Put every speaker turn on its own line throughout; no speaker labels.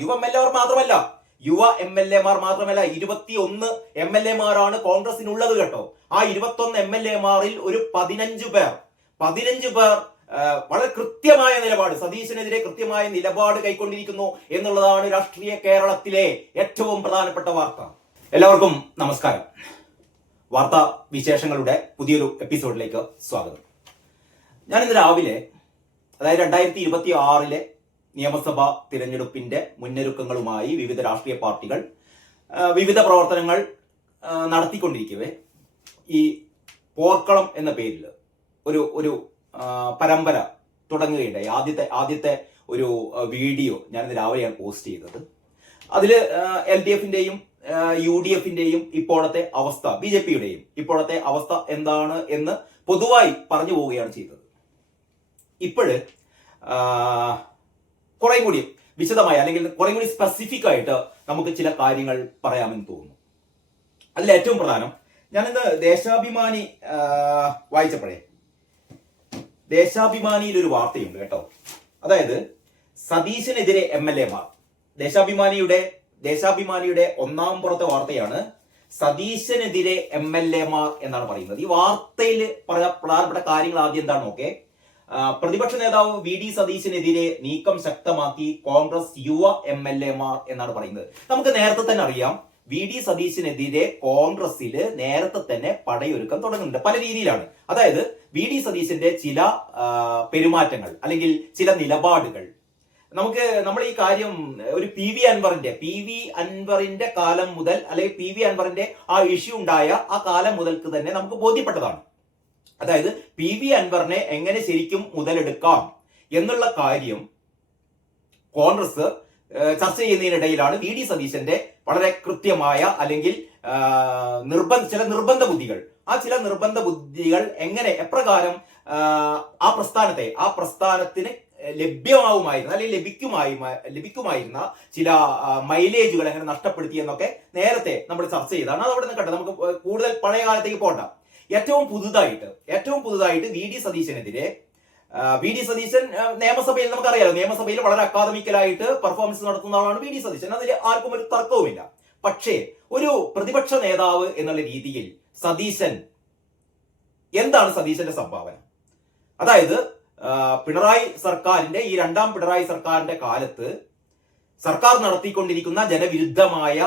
എന്നുള്ളതാണ് യുവ M L എമാർ മാത്രമല്ല യുവ എം എൽ മാത്രമല്ല ഇരുപത്തി ഒന്ന് എം എൽ എമാരാണ് കോൺഗ്രസിനുള്ളത് കേട്ടോ. ആ ഇരുപത്തൊന്ന് എം എൽ എമാരിൽ ഒരു പതിനഞ്ച് പേർ. പതിനഞ്ച് പേർ വളരെ കൃത്യമായ നിലപാട് സതീശനെതിരെ കൃത്യമായ നിലപാട് കൈക്കൊണ്ടിരിക്കുന്നു എന്നുള്ളതാണ് രാഷ്ട്രീയ കേരളത്തിലെ ഏറ്റവും പ്രധാനപ്പെട്ട വാർത്ത. എല്ലാവർക്കും നമസ്കാരം. വാർത്താ വിശേഷങ്ങളുടെ പുതിയൊരു എപ്പിസോഡിലേക്ക് സ്വാഗതം. ഞാനിന്ന് രാവിലെ അതായത് രണ്ടായിരത്തി ഇരുപത്തി ആറിലെ നിയമസഭാ തിരഞ്ഞെടുപ്പിന്റെ മുന്നൊരുക്കങ്ങളുമായി വിവിധ രാഷ്ട്രീയ പാർട്ടികൾ വിവിധ പ്രവർത്തനങ്ങൾ നടത്തിക്കൊണ്ടിരിക്കവേ. ഈ പോർക്കളം എന്ന പേരിൽ ഒരു ഒരു പരമ്പര തുടങ്ങുകയുണ്ടായി. ആദ്യത്തെ ആദ്യത്തെ ഒരു വീഡിയോ ഞാനിന്ന് രാവിലെയാണ് പോസ്റ്റ് ചെയ്തത്. അതിൽ എൽ ഡി എഫിന്റെയും യു ഡി എഫിന്റെയും ഇപ്പോഴത്തെ അവസ്ഥ ബി ജെ പിയുടെയും ഇപ്പോഴത്തെ അവസ്ഥ എന്താണ് എന്ന് പൊതുവായി പറഞ്ഞു പോവുകയാണ് ചെയ്തത്. ഇപ്പോഴ് കുറെ കൂടി വിശദമായി അല്ലെങ്കിൽ കുറെ കൂടി സ്പെസിഫിക് ആയിട്ട് നമുക്ക് ചില കാര്യങ്ങൾ പറയാമെന്ന് തോന്നുന്നു. അതിൽ ഏറ്റവും പ്രധാനം ഞാനിന്ന് ദേശാഭിമാനി വായിച്ചപ്പോഴേ ദേശാഭിമാനിയിൽ ഒരു വാർത്തയുണ്ട് കേട്ടോ. അതായത് സതീശനെതിരെ എം എൽ എമാർ ദേശാഭിമാനിയുടെ ദേശാഭിമാനിയുടെ ഒന്നാം പുറത്തെ വാർത്തയാണ് സതീശനെതിരെ എം എൽ എമാർ എന്നാണ് പറയുന്നത്. ഈ വാർത്തയിൽ പ്രധാനപ്പെട്ട കാര്യങ്ങൾ ആദ്യം എന്താണ് നോക്കേ പ്രതിപക്ഷ നേതാവ് വി ഡി സതീശിനെതിരെ നീക്കം ശക്തമാക്കി കോൺഗ്രസ് യുവ എം എൽ എമാർ എന്നാണ് പറയുന്നത്. നമുക്ക് നേരത്തെ തന്നെ അറിയാം വി ഡി സതീശിനെതിരെ കോൺഗ്രസിൽ നേരത്തെ തന്നെ പടയൊരുക്കം തുടങ്ങുന്നുണ്ട് പല രീതിയിലാണ്. അതായത് വി ഡി സതീശിന്റെ ചില പെരുമാറ്റങ്ങൾ അല്ലെങ്കിൽ ചില നിലപാടുകൾ. നമുക്ക് നമ്മൾ ഈ കാര്യം ഒരു പി വി അൻവറിന്റെ പി വി അൻവറിന്റെ കാലം മുതൽ അല്ലെങ്കിൽ പി വി അൻവറിന്റെ ആ ഇഷ്യൂ ഉണ്ടായ ആ കാലം മുതൽക്ക് തന്നെ നമുക്ക് ബോധ്യപ്പെട്ടതാണ്. അതായത് പി വി അൻവറിനെ എങ്ങനെ ശരിക്കും മുതലെടുക്കാം എന്നുള്ള കാര്യം കോൺഗ്രസ് ചർച്ച ചെയ്യുന്നതിനിടയിലാണ് വി ഡി സതീശന്റെ വളരെ കൃത്യമായ അല്ലെങ്കിൽ നിർബന്ധ ചില നിർബന്ധ ബുദ്ധികൾ. ആ ചില നിർബന്ധ ബുദ്ധികൾ എങ്ങനെ എപ്രകാരം ആ, പ്രസ്ഥാനത്തെ ആ പ്രസ്ഥാനത്തിന് ലഭ്യമാവുമായിരുന്ന അല്ലെങ്കിൽ ലഭിക്കുമായി ലഭിക്കുമായിരുന്ന ചില മൈലേജുകൾ എങ്ങനെ നഷ്ടപ്പെടുത്തി എന്നൊക്കെ നേരത്തെ നമ്മൾ ചർച്ച ചെയ്താണ് അത് അവിടെ നിന്ന് കണ്ടത് നമുക്ക് കൂടുതൽ പഴയ കാലത്തേക്ക് പോകണ്ട. ഏറ്റവും പുതുതായിട്ട് ഏറ്റവും പുതുതായിട്ട് വി ഡി സതീശനെതിരെ വി ഡി സതീശൻ നിയമസഭയിൽ നമുക്കറിയാലോ നിയമസഭയിൽ വളരെ അക്കാദമിക്കലായിട്ട് പെർഫോമൻസ് നടത്തുന്ന ആളാണ് വി ഡി സതീശൻ. അതിൽ ആർക്കും ഒരു തർക്കവുമില്ല. പക്ഷേ ഒരു പ്രതിപക്ഷ നേതാവ് എന്നുള്ള രീതിയിൽ സതീശൻ എന്താണ് സതീശന്റെ സംഭാവന? അതായത് പിണറായി സർക്കാരിന്റെ ഈ രണ്ടാം പിണറായി സർക്കാരിന്റെ കാലത്ത് സർക്കാർ നടത്തിക്കൊണ്ടിരിക്കുന്ന ജനവിരുദ്ധമായ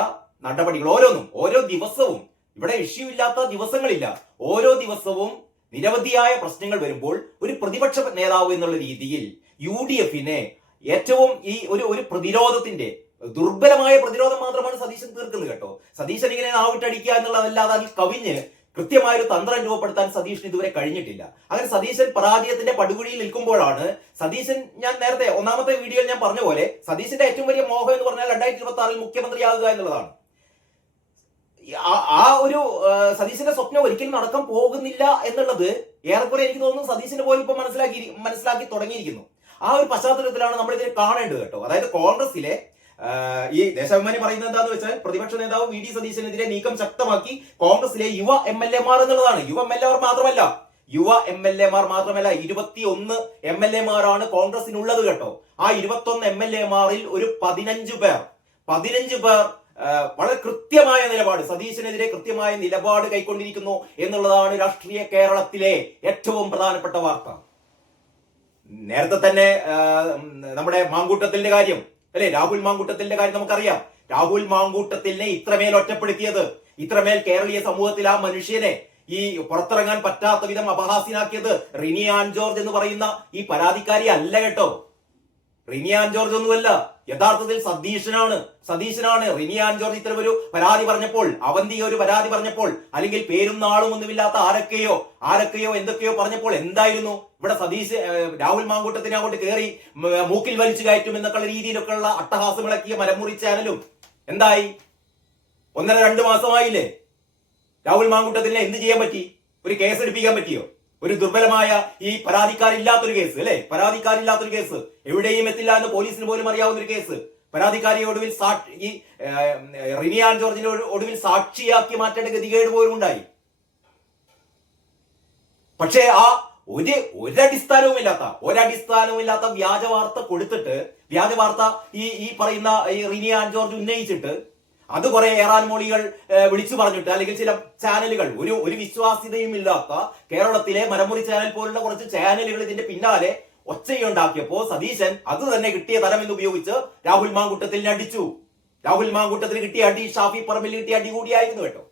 നടപടികൾ ഓരോന്നും ഓരോ ദിവസവും ഇവിടെ ഇഷ്യൂ ഇല്ലാത്ത ദിവസങ്ങളില്ല. ഓരോ ദിവസവും നിരവധിയായ പ്രശ്നങ്ങൾ വരുമ്പോൾ ഒരു പ്രതിപക്ഷ നേതാവ് എന്നുള്ള രീതിയിൽ യു ഡി എഫിനെ ഏറ്റവും ഈ ഒരു ഒരു പ്രതിരോധത്തിന്റെ ദുർബലമായ പ്രതിരോധം മാത്രമാണ് സതീശൻ തീർക്കുന്നത് കേട്ടോ. സതീശൻ ഇങ്ങനെ നാവിട്ടടിക്കുക എന്നുള്ളതല്ലാതെ അതിൽ കവിഞ്ഞ് കൃത്യമായ ഒരു തന്ത്രം രൂപപ്പെടുത്താൻ സതീഷിന് ഇതുവരെ കഴിഞ്ഞിട്ടില്ല. അങ്ങനെ സതീശൻ പരാജയത്തിന്റെ പടുകുഴിയിൽ നിൽക്കുമ്പോഴാണ് സതീശൻ ഞാൻ നേരത്തെ ഒന്നാമത്തെ വീഡിയോയിൽ ഞാൻ പറഞ്ഞ പോലെ സതീശന്റെ ഏറ്റവും വലിയ മോഹം എന്ന് പറഞ്ഞാൽ രണ്ടായിരത്തി ഇരുപത്തി ആറിൽ മുഖ്യമന്ത്രിയാകുക എന്നുള്ളതാണ്. ആ- ഒരു സതീശന്റെ സ്വപ്നം ഒരിക്കലും നടക്കാൻ പോകുന്നില്ല എന്നുള്ളത് ഏറെക്കുറെ എനിക്ക് തോന്നുന്നു സതീശന് പോലും ഇപ്പൊ മനസ്സിലാക്കി മനസ്സിലാക്കി തുടങ്ങിയിരിക്കുന്നു. ആ ഒരു പശ്ചാത്തലത്തിലാണ് നമ്മൾ ഇതിനെ കാണേണ്ടത് കേട്ടോ. അതായത് കോൺഗ്രസിലെ ഈ ദേശാഭിമാനി പറയുന്നത് എന്താന്ന് വെച്ചാൽ പ്രതിപക്ഷ നേതാവ് വി ഡി സതീശനെതിരെ നീക്കം ശക്തമാക്കി കോൺഗ്രസിലെ യുവ എം എൽ എമാർ എന്നുള്ളതാണ്. യുവ എം എൽ എമാർ മാത്രമല്ല യുവ എം എൽ എമാർ മാത്രമല്ല ഇരുപത്തി ഒന്ന് എം എൽ എമാരാണ് കോൺഗ്രസിനുള്ളത് കേട്ടോ. ആ ഇരുപത്തി ഒന്ന് എം എൽ എമാരിൽ ഒരു പതിനഞ്ച് പേർ പതിനഞ്ച് പേർ വളരെ കൃത്യമായ നിലപാട് സതീശനെതിരെ കൃത്യമായ നിലപാട് കൈക്കൊണ്ടിരിക്കുന്നു എന്നുള്ളതാണ് രാഷ്ട്രീയ കേരളത്തിലെ ഏറ്റവും പ്രധാനപ്പെട്ട വാർത്ത. നേരത്തെ തന്നെ നമ്മുടെ മാങ്കൂട്ടത്തിന്റെ കാര്യം അല്ലെ? രാഹുൽ മാങ്കൂട്ടത്തിന്റെ കാര്യം നമുക്കറിയാം. രാഹുൽ മാങ്കൂട്ടത്തിനെ ഇത്രമേൽ ഒറ്റപ്പെടുത്തിയത് ഇത്രമേൽ കേരളീയ സമൂഹത്തിൽ ആ മനുഷ്യനെ ഈ പുറത്തിറങ്ങാൻ പറ്റാത്ത വിധം അപഹാസ്യനാക്കിയത് റിനിയാൻ ജോർജ് എന്ന് പറയുന്ന ഈ പരാതിക്കാരി അല്ല കേട്ടോ. റിനിയാൻ ജോർജ് ഒന്നുമല്ല. യഥാർത്ഥത്തിൽ സതീശനാണ്. സതീശനാണ് റിനി ആൻ ജോർജ് ഇത്തരം ഒരു പരാതി പറഞ്ഞപ്പോൾ അവന്തി ഒരു പരാതി പറഞ്ഞപ്പോൾ അല്ലെങ്കിൽ പേരും നാളും ഒന്നുമില്ലാത്ത ആരൊക്കെയോ ആരൊക്കെയോ എന്തൊക്കെയോ പറഞ്ഞപ്പോൾ എന്തായിരുന്നു? ഇവിടെ സതീശ് രാഹുൽ മാങ്കൂട്ടത്തിനെ അങ്ങോട്ട് കയറി മൂക്കിൽ വലിച്ചു കയറ്റും എന്നൊക്കെയുള്ള രീതിയിലൊക്കെയുള്ള അട്ടഹാസങ്ങളൊക്കെ മരമുറി ചാനലും എന്തായി? ഒന്നര രണ്ട് മാസമായില്ലേ? രാഹുൽ മാങ്കൂട്ടത്തിനെ എന്ത് ചെയ്യാൻ പറ്റി? ഒരു കേസ് എടുപ്പിക്കാൻ പറ്റിയോ? ഒരു ദുർബലമായ ഈ പരാതിക്കാരില്ലാത്തൊരു കേസ് അല്ലെ? പരാതിക്കാരില്ലാത്തൊരു കേസ്. എവിടെയും എത്തില്ല എന്ന് പോലീസിന് പോലും അറിയാവുന്ന ഒരു കേസ്. പരാതിക്കാരി ഒടുവിൽ സാക്ഷി ഈ റിനിയാൻ ജോർജിനെ ഒടു- ഒടുവിൽ സാക്ഷിയാക്കി മാറ്റേണ്ട ഗതികേട് പോലും ഉണ്ടായി. പക്ഷേ ആ ഒരു ഒരടിസ്ഥാനവും ഇല്ലാത്ത ഒരടിസ്ഥാനവും ഇല്ലാത്ത വ്യാജ വാർത്ത കൊടുത്തിട്ട് വ്യാജ വാർത്ത ഈ ഈ പറയുന്ന ഈ റിനിയാൻ ജോർജ് ഉന്നയിച്ചിട്ട് അത് കുറെ ഏറാൻ മോളികൾ വിളിച്ചു പറഞ്ഞിട്ട് അല്ലെങ്കിൽ ചില ചാനലുകൾ. ഒരു ഒരു വിശ്വാസ്യതയും ഇല്ലാത്ത കേരളത്തിലെ മരമുറി ചാനൽ പോലുള്ള കുറച്ച് ചാനലുകൾ ഇതിന്റെ പിന്നാലെ ഒച്ചയുണ്ടാക്കിയപ്പോ സതീശൻ അത് തന്നെ കിട്ടിയ തരം എന്ന് ഉപയോഗിച്ച് രാഹുൽ മാങ്കുട്ടത്തിൽ അടിച്ചു രാഹുൽ മാങ്കുട്ടത്തിന് കിട്ടിയ അടി ഷാഫി പറമ്പിൽ കിട്ടിയ അടി കൂടിയായിരുന്നു കേട്ടോ.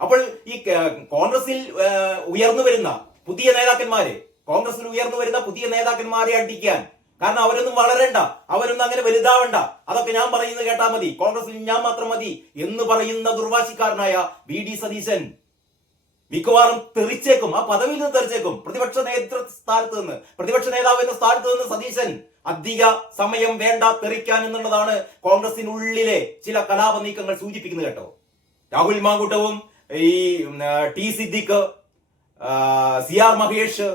അപ്പോൾ ഈ കോൺഗ്രസിൽ ഉയർന്നു വരുന്ന പുതിയ നേതാക്കന്മാരെ കോൺഗ്രസിൽ ഉയർന്നു വരുന്ന പുതിയ നേതാക്കന്മാരെ അടിക്കാൻ കാരണം അവരൊന്നും വളരണ്ട അവരൊന്നും അങ്ങനെ വലുതാവണ്ട. അതൊക്കെ ഞാൻ പറയുന്നത് കേട്ടാ മതി. കോൺഗ്രസിൽ ഞാൻ മാത്രം മതി എന്ന് പറയുന്ന ദുർവാശിക്കാരനായ വി ഡി സതീശൻ മിക്കവാറും തെറിച്ചേക്കും ആ പദവിയിൽ നിന്ന് തെറിച്ചേക്കും. പ്രതിപക്ഷ നേതൃ സ്ഥാനത്ത് നിന്ന്. പ്രതിപക്ഷ നേതാവ് എന്ന സ്ഥാനത്ത് നിന്ന് സതീശൻ അധിക സമയം വേണ്ട തെറിക്കാൻ എന്നുള്ളതാണ് കോൺഗ്രസിനുള്ളിലെ ചില കലാപ നീക്കങ്ങൾ സൂചിപ്പിക്കുന്നത് കേട്ടോ. രാഹുൽ മാങ്കൂട്ടവും ഈ T Siddique C R Mahesh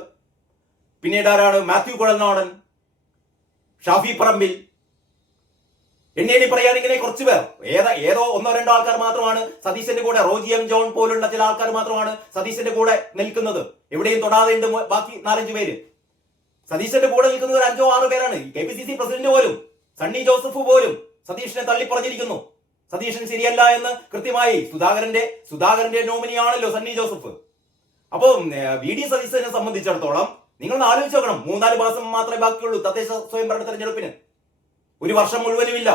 പിന്നീട് ആരാണ്? മാത്യു കുഴൽനാടൻ. ഷാഫി പറമ്പിൽ. എണ്ണി എണ്ണി പറയുകയാണെങ്കിൽ കുറച്ച് പേർ. ഏതാ ഏതോ ഒന്നോ രണ്ടോ ആൾക്കാർ മാത്രമാണ് സതീശന്റെ കൂടെ. റോജി എം ജോൺ പോലുള്ള ചില ആൾക്കാർ മാത്രമാണ് സതീശന്റെ കൂടെ നിൽക്കുന്നത്. എവിടെയും തൊടാതെ ഉണ്ട് ബാക്കി നാലഞ്ച് പേര്. സതീശന്റെ കൂടെ നിൽക്കുന്നത് അഞ്ചോ ആറ് പേരാണ്. K P C C president പോലും സണ്ണി ജോസഫ് പോലും സതീഷിനെ തള്ളിപ്പറഞ്ഞിരിക്കുന്നു സതീശൻ ശരിയല്ല എന്ന് കൃത്യമായി സുധാകരന്റെ സുധാകരന്റെ നോമിനിയാണല്ലോ സണ്ണി ജോസഫ്. അപ്പോ വി ഡി സതീശനെ സംബന്ധിച്ചിടത്തോളം നിങ്ങൾ ആലോചിച്ച് നോക്കണം. മൂന്നാൽ മാസം മാത്രമേ ബാക്കിയുള്ളൂ. തദ്ദേശ സ്വയംഭരണ തെരഞ്ഞെടുപ്പിന്. ഒരു വർഷം മുഴുവനുമില്ല.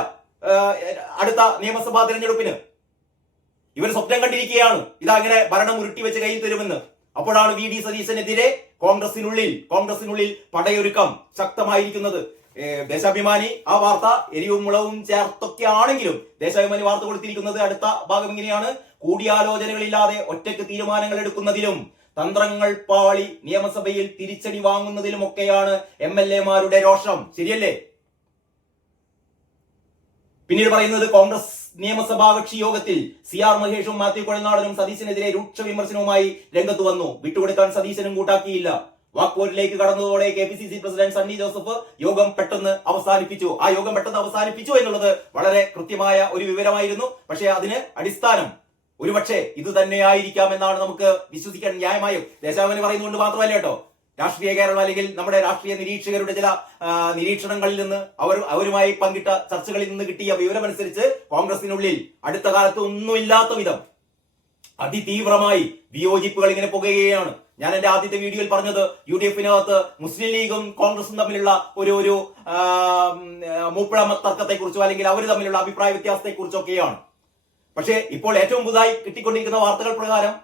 അടുത്ത നിയമസഭാ തെരഞ്ഞെടുപ്പിന്. ഇവർ സ്വപ്നം കണ്ടിരിക്കുകയാണ്. ഇതങ്ങനെ ഭരണം ഉരുട്ടി വെച്ച് കയ്യിൽ തരുമെന്ന്. അപ്പോഴാണ് വി ഡി സതീശനെതിരെ കോൺഗ്രസിനുള്ളിൽ കോൺഗ്രസിനുള്ളിൽ പടയൊരുക്കം ശക്തമായിരിക്കുന്നത്. ദേശാഭിമാനി ആ വാർത്ത എരിവും മുളവും ചേർത്തൊക്കെ ആണെങ്കിലും ദേശാഭിമാനി വാർത്ത കൊടുത്തിരിക്കുന്നത് അടുത്ത ഭാഗം ഇങ്ങനെയാണ്. കൂടിയാലോചനകളില്ലാതെ ഒറ്റയ്ക്ക് തീരുമാനങ്ങൾ എടുക്കുന്നതിലും തന്ത്രങ്ങൾ പാളി നിയമസഭയിൽ തിരിച്ചടി വാങ്ങുന്നതിലുമൊക്കെയാണ് എം എൽ എമാരുടെ രോഷം. ശരിയല്ലേ? പിന്നീട് പറയുന്നത് കോൺഗ്രസ് നിയമസഭാ കക്ഷി യോഗത്തിൽ സി ആർ മഹേഷും മാത്യു കുഴൽനാടനും സതീശനെതിരെ രൂക്ഷ വിമർശനവുമായി രംഗത്ത് വന്നു. വിട്ടുകൊടുക്കാൻ സതീശനും കൂട്ടാക്കിയില്ല. വാക്പോരിലേക്ക് കടന്നതോടെ K P C C president Sunny Joseph യോഗം പെട്ടെന്ന് അവസാനിപ്പിച്ചു. ആ യോഗം പെട്ടെന്ന് അവസാനിപ്പിച്ചു എന്നുള്ളത് വളരെ കൃത്യമായ ഒരു വിവരമായിരുന്നു. പക്ഷേ അതിന് അടിസ്ഥാനം ഒരുപക്ഷെ ഇത് തന്നെയായിരിക്കാം എന്നാണ് നമുക്ക് വിശ്വസിക്കാൻ ന്യായമായും. ദേശാഭിമാനി പറയുന്നുകൊണ്ട് മാത്രമല്ല കേട്ടോ. രാഷ്ട്രീയ കേരളം അല്ലെങ്കിൽ നമ്മുടെ രാഷ്ട്രീയ നിരീക്ഷകരുടെ ചില നിരീക്ഷണങ്ങളിൽ നിന്ന് അവർ അവരുമായി പങ്കിട്ട ചർച്ചകളിൽ നിന്ന് കിട്ടിയ വിവരമനുസരിച്ച് കോൺഗ്രസിനുള്ളിൽ അടുത്ത കാലത്ത് ഒന്നുമില്ലാത്ത വിധം അതിതീവ്രമായി വിയോജിപ്പുകൾ ഇങ്ങനെ പുകയുകയാണ്. ഞാൻ എന്റെ ആദ്യത്തെ വീഡിയോയിൽ പറഞ്ഞത് യു ഡി എഫിനകത്ത് മുസ്ലിം ലീഗും കോൺഗ്രസും തമ്മിലുള്ള ഒരു ഒരു ആ, തർക്കത്തെക്കുറിച്ചോ തർക്കത്തെ കുറിച്ചോ അല്ലെങ്കിൽ അവർ തമ്മിലുള്ള അഭിപ്രായ വ്യത്യാസത്തെ കുറിച്ചൊക്കെയാണ് പക്ഷേ ഇപ്പോൾ ഏറ്റവും പുതുതായി കിട്ടിക്കൊണ്ടിരിക്കുന്ന വാർത്തകൾ പ്രകാരം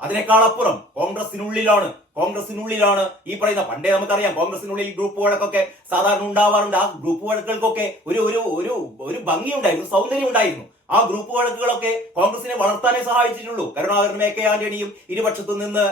അതിനേക്കാൾ അപ്പുറം കോൺഗ്രസിനുള്ളിലാണ് കോൺഗ്രസിനുള്ളിലാണ് ഈ പറയുന്ന പണ്ടേ നമുക്കറിയാം കോൺഗ്രസിനുള്ളിൽ ഗ്രൂപ്പ് വഴക്കൊക്കെ സാധാരണ ഉണ്ടാവാറുണ്ട്. ആ ഗ്രൂപ്പ് വഴക്കുകൾക്കൊക്കെ ഒരു ഒരു ഒരു ഒരു ഭംഗിയുണ്ടായിരുന്നു സൗന്ദര്യം ഉണ്ടായിരുന്നു. ആ ഗ്രൂപ്പ് വഴക്കുകളൊക്കെ കോൺഗ്രസിനെ വളർത്താനേ സഹായിച്ചിട്ടുള്ളൂ. കരുണാകരനും എ കെ ആന്റണിയും ഇരുപക്ഷത്തു നിന്ന്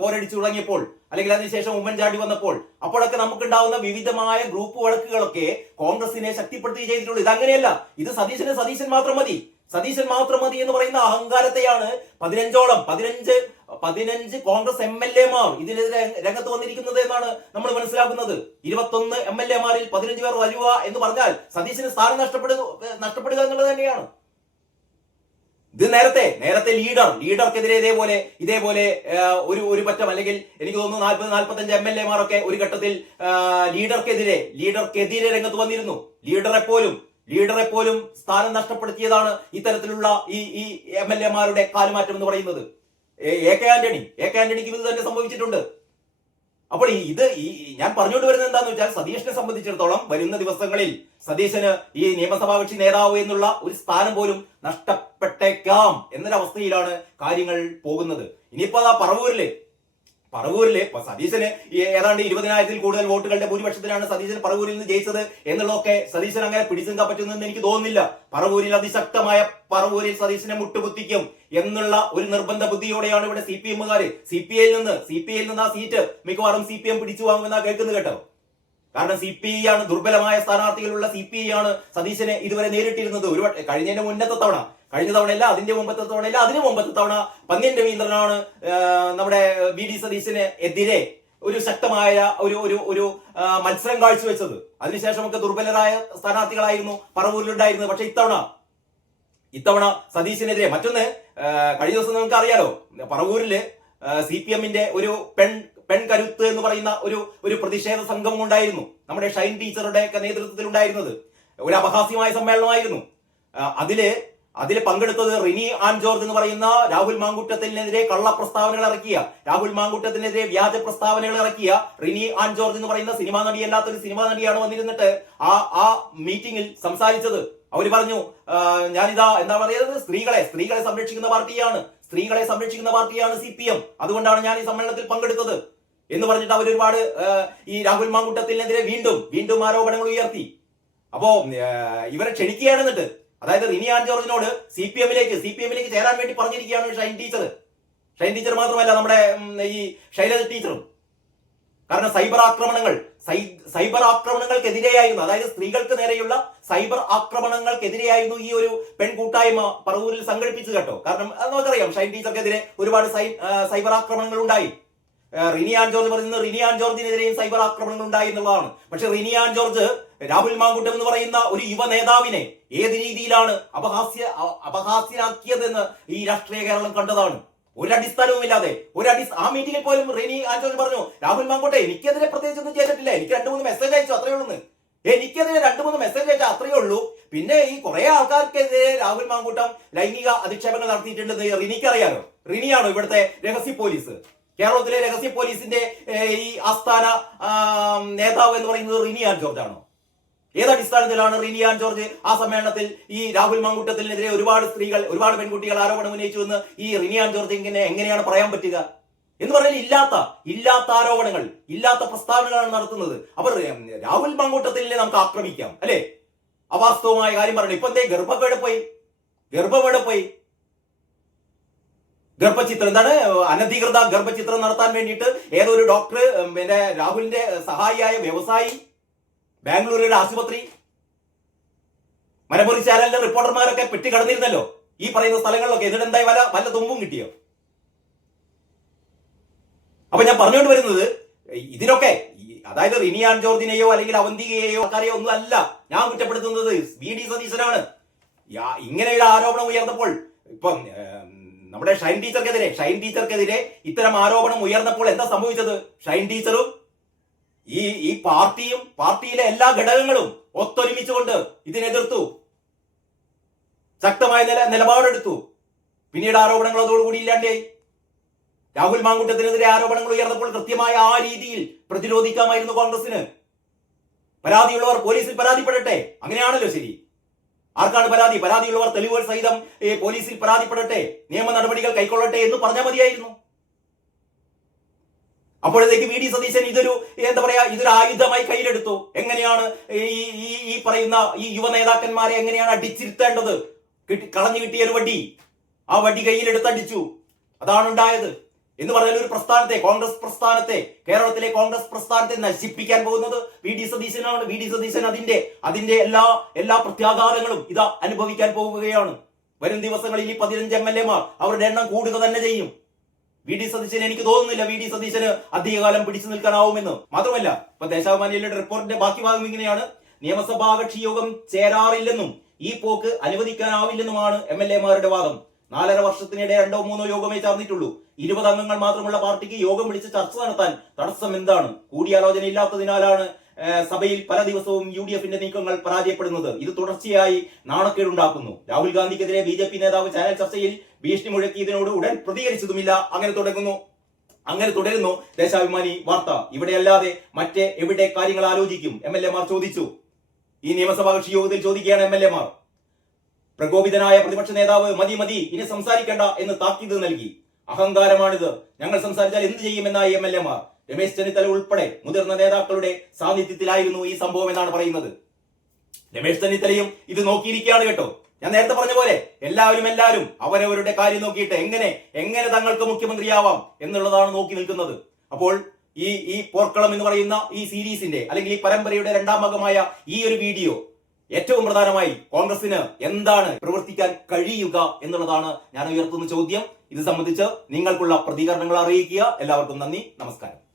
പോരടിച്ചു തുടങ്ങിയപ്പോൾ അല്ലെങ്കിൽ അതിനുശേഷം ഉമ്മൻചാണ്ടി വന്നപ്പോൾ അപ്പോഴൊക്കെ നമുക്കുണ്ടാവുന്ന വിവിധമായ ഗ്രൂപ്പ് വഴക്കുകളൊക്കെ കോൺഗ്രസിനെ ശക്തിപ്പെടുത്തുകയും ചെയ്തിട്ടുള്ളൂ. ഇതങ്ങനെയല്ല. ഇത് സതീശന് സതീശൻ മാത്രം മതി. സതീശൻ മാത്രം മതി എന്ന് പറയുന്ന അഹങ്കാരത്തെയാണ് പതിനഞ്ചോളം പതിനഞ്ച് പതിനഞ്ച് കോൺഗ്രസ് എം എൽ എമാർ ഇതിനെതിരെ രംഗത്ത് വന്നിരിക്കുന്നത് എന്നാണ് നമ്മൾ മനസ്സിലാക്കുന്നത്. ഇരുപത്തൊന്ന് എം എൽ എമാരിൽ പതിനഞ്ച് പേർ വരിക എന്ന് പറഞ്ഞാൽ സതീശന് സ്ഥാനം നഷ്ടപ്പെടുക നഷ്ടപ്പെടുക എന്നുള്ളത് തന്നെയാണ്. ഇത് നേരത്തെ നേരത്തെ ലീഡർ ലീഡർക്കെതിരെ ഇതേപോലെ ഇതേപോലെ ഒരു ഒരു പറ്റം അല്ലെങ്കിൽ എനിക്ക് തോന്നുന്നു നാൽപ്പത് നാൽപ്പത്തഞ്ച് എം എൽ എമാരൊക്കെ ഒരു ഘട്ടത്തിൽ ലീഡർക്കെതിരെ ലീഡർക്കെതിരെ രംഗത്ത് വന്നിരുന്നു. ലീഡറെ പോലും ലീഡറെ പോലും സ്ഥാനം നഷ്ടപ്പെടുത്തിയതാണ് ഇത്തരത്തിലുള്ള ഈ ഈ എം എൽ എമാരുടെ കാലുമാറ്റം എന്ന് പറയുന്നത്. A- K Antony A K ആന്റണിക്ക് ഇത് തന്നെ സംഭവിച്ചിട്ടുണ്ട്. അപ്പോൾ ഇത് ഈ ഞാൻ പറഞ്ഞുകൊണ്ട് വരുന്നത് എന്താന്ന് വെച്ചാൽ സതീഷിനെ സംബന്ധിച്ചിടത്തോളം വരുന്ന ദിവസങ്ങളിൽ സതീശന് ഈ നിയമസഭാ കക്ഷി നേതാവ് എന്നുള്ള ഒരു സ്ഥാനം പോലും നഷ്ടപ്പെട്ടേക്കാം എന്നൊരവസ്ഥയിലാണ് കാര്യങ്ങൾ പോകുന്നത്. ഇനിയിപ്പോ ആ പറവൂരിൽ പറവൂരിൽ സതീശന് ഏതാണ്ട് ഇരുപതിനായിരത്തിൽ കൂടുതൽ വോട്ടുകളുടെ ഭൂരിപക്ഷത്തിലാണ് സതീശൻ പറവൂരിൽ നിന്ന് ജയിച്ചത് എന്നുള്ളതൊക്കെ സതീശൻ അങ്ങനെ പിടിച്ചെടുക്കാൻ പറ്റുന്നെന്ന് എനിക്ക് തോന്നുന്നില്ല. പറവൂരിൽ അതിശക്തമായ പറവൂരിൽ സതീശനെ മുട്ടുകുത്തിക്കും എന്നുള്ള ഒരു നിർബന്ധ ബുദ്ധിയോടെയാണ് ഇവിടെ സി പി എമ്മുകാര്. സി പി ഐയിൽ നിന്ന് സി പി ഐയിൽ നിന്ന് ആ സീറ്റ് മിക്കവാറും സി പി എം പിടിച്ചു വാങ്ങുമെന്നാ കേൾക്കുന്നത് കേട്ടോ. കാരണം സി പി ഐ ആണ് ദുർബലമായ സ്ഥാനാർത്ഥികളുള്ള സി പി ഐ ആണ് സതീശനെ ഇതുവരെ നേരിട്ടിരുന്നത്. ഒരു കഴിഞ്ഞതിന്റെ മുന്നത്തെ തവണ കഴിഞ്ഞ തവണയല്ല അതിന്റെ മുമ്പത്തെ തവണയല്ല അതിന് മുമ്പത്തെ തവണ പന്നിയൻ രവീന്ദ്രനാണ് നമ്മുടെ വി ഡി സതീശന് എതിരെ ഒരു ശക്തമായ ഒരു ഒരു ഒരു മത്സരം കാഴ്ചവെച്ചത്. അതിനുശേഷമൊക്കെ ദുർബലരായ സ്ഥാനാർത്ഥികളായിരുന്നു പറവൂരിലുണ്ടായിരുന്നത്. പക്ഷെ ഇത്തവണ ഇത്തവണ സതീശിനെതിരെ മറ്റൊന്ന് കഴിഞ്ഞ ദിവസം നിങ്ങൾക്ക് അറിയാലോ പറവൂരിൽ സി പി എമ്മിന്റെ ഒരു പെൺ കരുത്ത് എന്ന് പറയുന്ന ഒരു ഒരു പ്രതിഷേധ സംഘം ഉണ്ടായിരുന്നു. നമ്മുടെ ഷൈൻ ടീച്ചറുടെ ഒക്കെ നേതൃത്വത്തിൽ ഉണ്ടായിരുന്നത് ഒരു അപഹാസ്യമായ സമ്മേളനമായിരുന്നു. അതിൽ അതിൽ പങ്കെടുത്തത് റിനി ആൻ ജോർജ് എന്ന് പറയുന്ന രാഹുൽ മാങ്കുട്ടത്തിനെതിരെ കള്ള പ്രസ്താവനകൾ ഇറക്കിയ രാഹുൽ മാങ്കുട്ടത്തിനെതിരെ വ്യാജ പ്രസ്താവനകൾ ഇറക്കിയ റിനി ആൻ ജോർജ് എന്ന് പറയുന്ന സിനിമാ നടിയല്ലാത്ത ഒരു സിനിമാ നടിയാണ് വന്നിരുന്നിട്ട് ആ ആ മീറ്റിംഗിൽ സംസാരിച്ചത്. അവർ പറഞ്ഞു ഞാനിതാ എന്താ പറയുന്നത്? സ്ത്രീകളെ സ്ത്രീകളെ സംരക്ഷിക്കുന്ന പാർട്ടിയാണ്. സ്ത്രീകളെ സംരക്ഷിക്കുന്ന പാർട്ടിയാണ് സി പി എം. അതുകൊണ്ടാണ് ഞാൻ ഈ സമ്മേളനത്തിൽ പങ്കെടുത്തത്. എന്ന് പറഞ്ഞിട്ട് അവർ ഒരുപാട് ഈ രാഹുൽ മാങ്കുട്ടത്തിനെതിരെ വീണ്ടും വീണ്ടും ആരോപണങ്ങൾ ഉയർത്തി. അപ്പോ ഇവരെ ക്ഷണിക്കുകയാണ് എന്നിട്ട്. അതായത് റിനി ആൻ ജോർജിനോട് സി പി എമ്മിലേക്ക് സി പി എമ്മിലേക്ക് ചേരാൻ വേണ്ടി പറഞ്ഞിരിക്കുകയാണ് ഷൈൻ ടീച്ചർ. ഷൈൻ ടീച്ചർ മാത്രമല്ല നമ്മുടെ ഈ ശൈലജ ടീച്ചറും. കാരണം സൈബർ ആക്രമണങ്ങൾ സൈബർ ആക്രമണങ്ങൾക്കെതിരെയായിരുന്നു. അതായത് സ്ത്രീകൾക്ക് നേരെയുള്ള സൈബർ ആക്രമണങ്ങൾക്കെതിരെയായിരുന്നു ഈ ഒരു പെൺകൂട്ടായ്മ പറവൂരിൽ സംഘടിപ്പിച്ചത് കേട്ടോ. കാരണം നമുക്കറിയാം ഷൈൻ ടീച്ചർക്കെതിരെ ഒരുപാട് സൈബർ ആക്രമണങ്ങൾ ഉണ്ടായി. റിനി ജോർജ് പറയുന്നത് റിനിയാൻ ജോർജിനെതിരെയും സൈബർ ആക്രമണങ്ങൾ ഉണ്ടായി എന്നുള്ളതാണ്. പക്ഷെ റിനിയാൻ ജോർജ് രാഹുൽ മാങ്കുട്ടം എന്ന് പറയുന്ന ഒരു യുവ നേതാവിനെ ഏത് രീതിയിലാണ് അപഹാസ്യ അപഹാസ്യനാക്കിയതെന്ന് ഈ രാഷ്ട്രീയ കേരളം കണ്ടതാണ്. ഒരു അടിസ്ഥാനവുമില്ലാതെ ഒരു അടി ആ മീറ്റിംഗിൽ പോലും റിനി ആൻജോർജ് പറഞ്ഞു രാഹുൽ മാങ്കുട്ടെ എനിക്കെതിരെ പ്രത്യേകിച്ച് ഒന്നും ചെയ്തിട്ടില്ല. എനിക്ക് രണ്ട് മൂന്ന് മെസ്സേജ് അയച്ചു അത്രേ ഉള്ളൂ എനിക്കെതിരെ രണ്ട് മൂന്ന് മെസ്സേജ് അയച്ചാൽ അത്രയേ ഉള്ളൂ. പിന്നെ ഈ കുറെ ആൾക്കാർക്കെതിരെ രാഹുൽ മാങ്കൂട്ടം ലൈംഗിക അധിക്ഷേപങ്ങൾ നടത്തിയിട്ടുണ്ടെന്ന് റിനിക്ക് അറിയാമോ റിനിയാണോ ഇവിടുത്തെ രഹസ്യ പോലീസ്? കേരളത്തിലെ രഹസ്യ പോലീസിന്റെ ഈ ആസ്ഥാന നേതാവ് എന്ന് പറയുന്നത് റിനിയാൻ ജോർജ് ആണോ ഏതടിസ്ഥാനത്തിലാണ് റിനിയാൻ ജോർജ് ആ സമ്മേളനത്തിൽ ഈ രാഹുൽ മാങ്കൂട്ടത്തിനെതിരെ ഒരുപാട് സ്ത്രീകൾ ഒരുപാട് പെൺകുട്ടികൾ ആരോപണം ഉന്നയിച്ചു എന്ന് ഈ റിനിയാൻ ജോർജ് ഇങ്ങനെ എങ്ങനെയാണ് പറയാൻ പറ്റുക? എന്ന് പറഞ്ഞാൽ ഇല്ലാത്ത ഇല്ലാത്ത ആരോപണങ്ങൾ ഇല്ലാത്ത പ്രസ്താവനകളാണ് നടത്തുന്നത്. അവർ രാഹുൽ മാങ്കൂട്ടത്തിനെ നമുക്ക് ആക്രമിക്കാം അല്ലെ? അവാസ്തവമായ കാര്യം പറയണം. ഇപ്പൊ എന്തേ ഗർഭം എവിടെ പോയി? ഗർഭം പോയി? ഗർഭചിത്രം എന്താണ് അനധികൃത ഗർഭചിത്രം നടത്താൻ വേണ്ടിയിട്ട് ഏതൊരു ഡോക്ടർ പിന്നെ രാഹുലിന്റെ സഹായിയായ വ്യവസായി ബാംഗ്ലൂരിലെ ആശുപത്രി. മലപ്പുറം ചാനലിന്റെ റിപ്പോർട്ടർമാരൊക്കെ പെട്ടി കടന്നിരുന്നല്ലോ. ഈ പറയുന്ന സ്ഥലങ്ങളിലൊക്കെ എന്നിട്ട് എന്തായി? വല്ല വല്ല തുമ്പും കിട്ടിയോ? അപ്പൊ ഞാൻ പറഞ്ഞുകൊണ്ട് വരുന്നത് ഇതിനൊക്കെ അതായത് റിനിയാൻ ജോർജിനെയോ അല്ലെങ്കിൽ അവന്തികയെയോ ആൾക്കാരെയോ ഒന്നും അല്ല ഞാൻ കുറ്റപ്പെടുത്തുന്നത് വി ഡി സതീശനാണ്. ഇങ്ങനെയുള്ള ആരോപണം ഉയർന്നപ്പോൾ ഇപ്പം നമ്മുടെ ഷൈൻ ടീച്ചർക്കെതിരെ ഷൈൻ ടീച്ചർക്കെതിരെ ഇത്തരം ആരോപണം ഉയർന്നപ്പോൾ എന്താ സംഭവിച്ചത്? ഷൈൻ ടീച്ചറും ഈ ഈ പാർട്ടിയും പാർട്ടിയിലെ എല്ലാ ഘടകങ്ങളും ഒത്തൊരുമിച്ചുകൊണ്ട് ഇതിനെതിർത്തു ശക്തമായ നില നിലപാടെടുത്തു. പിന്നീട് ആരോപണങ്ങൾ അതോടുകൂടി ഇല്ലാണ്ടേ രാഹുൽ മാങ്കുട്ടത്തിനെതിരെ ആരോപണങ്ങൾ ഉയർന്നപ്പോൾ കൃത്യമായ ആ രീതിയിൽ പ്രതിരോധിക്കാമായിരുന്നു കോൺഗ്രസിന് പരാതിയുള്ളവർ പോലീസിൽ പരാതിപ്പെടട്ടെ. അങ്ങനെയാണല്ലോ ശരി. ആർക്കാണ് പരാതി? പരാതിയുള്ളവർ തെളിവുകൾ സഹിതം പോലീസിൽ പരാതിപ്പെടട്ടെ. നിയമ നടപടികൾ കൈക്കൊള്ളട്ടെ എന്ന് പറഞ്ഞാൽ മതിയായിരുന്നു. അപ്പോഴത്തേക്ക് വി ഡി സതീശൻ ഇതൊരു എന്താ പറയാ ഇതൊരു ആയുധമായി കയ്യിലെടുത്തു. എങ്ങനെയാണ് ഈ ഈ പറയുന്ന ഈ യുവ നേതാക്കന്മാരെ എങ്ങനെയാണ് അടിച്ചിരുത്തേണ്ടത്? കിട്ടി കളഞ്ഞു കിട്ടിയ ഒരു വടി. ആ വടി കയ്യിലെടുത്ത് അടിച്ചു. അതാണ് ഉണ്ടായത്. എന്ന് പറഞ്ഞാൽ ഒരു പ്രസ്ഥാനത്തെ കോൺഗ്രസ് പ്രസ്ഥാനത്തെ കേരളത്തിലെ കോൺഗ്രസ് പ്രസ്ഥാനത്തെ നശിപ്പിക്കാൻ പോകുന്നത് വി ഡി സതീശനാണ്. വി ഡി സതീശൻ അതിന്റെ അതിന്റെ എല്ലാ എല്ലാ പ്രത്യാഘാതങ്ങളും ഇതാ അനുഭവിക്കാൻ പോകുകയാണ്. വരും ദിവസങ്ങളിൽ ഈ പതിനഞ്ച് എം എൽ എമാർ അവരുടെ എണ്ണം കൂടുക തന്നെ ചെയ്യും. വി ഡി സതീശന് എനിക്ക് തോന്നുന്നില്ല വി ഡി സതീശന് അധികകാലം പിടിച്ചു നിൽക്കാനാവുമെന്ന്. മാത്രമല്ല ഇപ്പൊ ദേശാഭിമാനിയുടെ റിപ്പോർട്ടിന്റെ ബാക്കി ഭാഗം ഇങ്ങനെയാണ്. നിയമസഭാ കക്ഷി യോഗം ചേരാറില്ലെന്നും ഈ പോക്ക് അനുവദിക്കാനാവില്ലെന്നുമാണ് എം എൽ എമാരുടെ വാദം. നാലര വർഷത്തിനിടെ രണ്ടോ മൂന്നോ യോഗമേ ചേർന്നിട്ടുള്ളൂ. ഇരുപത് അംഗങ്ങൾ മാത്രമുള്ള പാർട്ടിക്ക് യോഗം വിളിച്ച് ചർച്ച നടത്താൻ തടസ്സം എന്താണ്? കൂടിയാലോചന ഇല്ലാത്തതിനാലാണ് സഭയിൽ പല ദിവസവും യു ഡി എഫിന്റെ നീക്കങ്ങൾ പരാജയപ്പെടുന്നത് ഇത് തുടർച്ചയായി നാണക്കേടുണ്ടാക്കുന്നു. രാഹുൽ ഗാന്ധിക്കെതിരെ ബി ജെ പി നേതാവ് ചാനൽ ചർച്ചയിൽ ഭീഷണി മുഴക്കിയതിനോട് ഉടൻ പ്രതികരിച്ചതുമില്ല. അങ്ങനെ തുടങ്ങുന്നു അങ്ങനെ തുടരുന്നു. ദേശാഭിമാനി വാർത്ത. ഇവിടെയല്ലാതെ മറ്റേ എവിടെ കാര്യങ്ങൾ ആലോചിക്കും? എം എൽ എ മാർ ചോദിച്ചു. ഈ നിയമസഭാ കക്ഷി യോഗത്തിൽ ചോദിക്കുകയാണ് എം എൽ എ മാർ. പ്രകോപിതനായ പ്രതിപക്ഷ നേതാവ് മതി മതി ഇനി സംസാരിക്കണ്ട എന്ന് താക്കീത് നൽകി. അഹങ്കാരമാണിത്. ഞങ്ങൾ സംസാരിച്ചാൽ എന്ത് ചെയ്യുമെന്നായി എം എൽ എമാർ രമേശ് ചെന്നിത്തല ഉൾപ്പെടെ മുതിർന്ന നേതാക്കളുടെ സാന്നിധ്യത്തിലായിരുന്നു ഈ സംഭവം എന്നാണ് പറയുന്നത്. രമേശ് ചെന്നിത്തലയും ഇത് നോക്കിയിരിക്കുകയാണ് കേട്ടോ. ഞാൻ നേരത്തെ പറഞ്ഞ പോലെ എല്ലാവരും എല്ലാവരും അവരവരുടെ കാര്യം നോക്കിയിട്ട് എങ്ങനെ എങ്ങനെ തങ്ങൾക്ക് മുഖ്യമന്ത്രിയാവാം എന്നുള്ളതാണ് നോക്കി നിൽക്കുന്നത്. അപ്പോൾ ഈ ഈ പോർക്കളം എന്ന് പറയുന്ന ഈ സീരീസിന്റെ അല്ലെങ്കിൽ ഈ പരമ്പരയുടെ രണ്ടാം ഭാഗമായ ഈ ഒരു വീഡിയോ ഏറ്റവും പ്രധാനമായി കോൺഗ്രസിന് എന്താണ് പ്രവർത്തിക്കാൻ കഴിയുക എന്നുള്ളതാണ് ഞാൻ ഉയർത്തുന്ന ചോദ്യം. ഇത് സംബന്ധിച്ച് നിങ്ങൾക്കുള്ള പ്രതികരണങ്ങൾ അറിയിക്കുക. എല്ലാവർക്കും നന്ദി. നമസ്കാരം.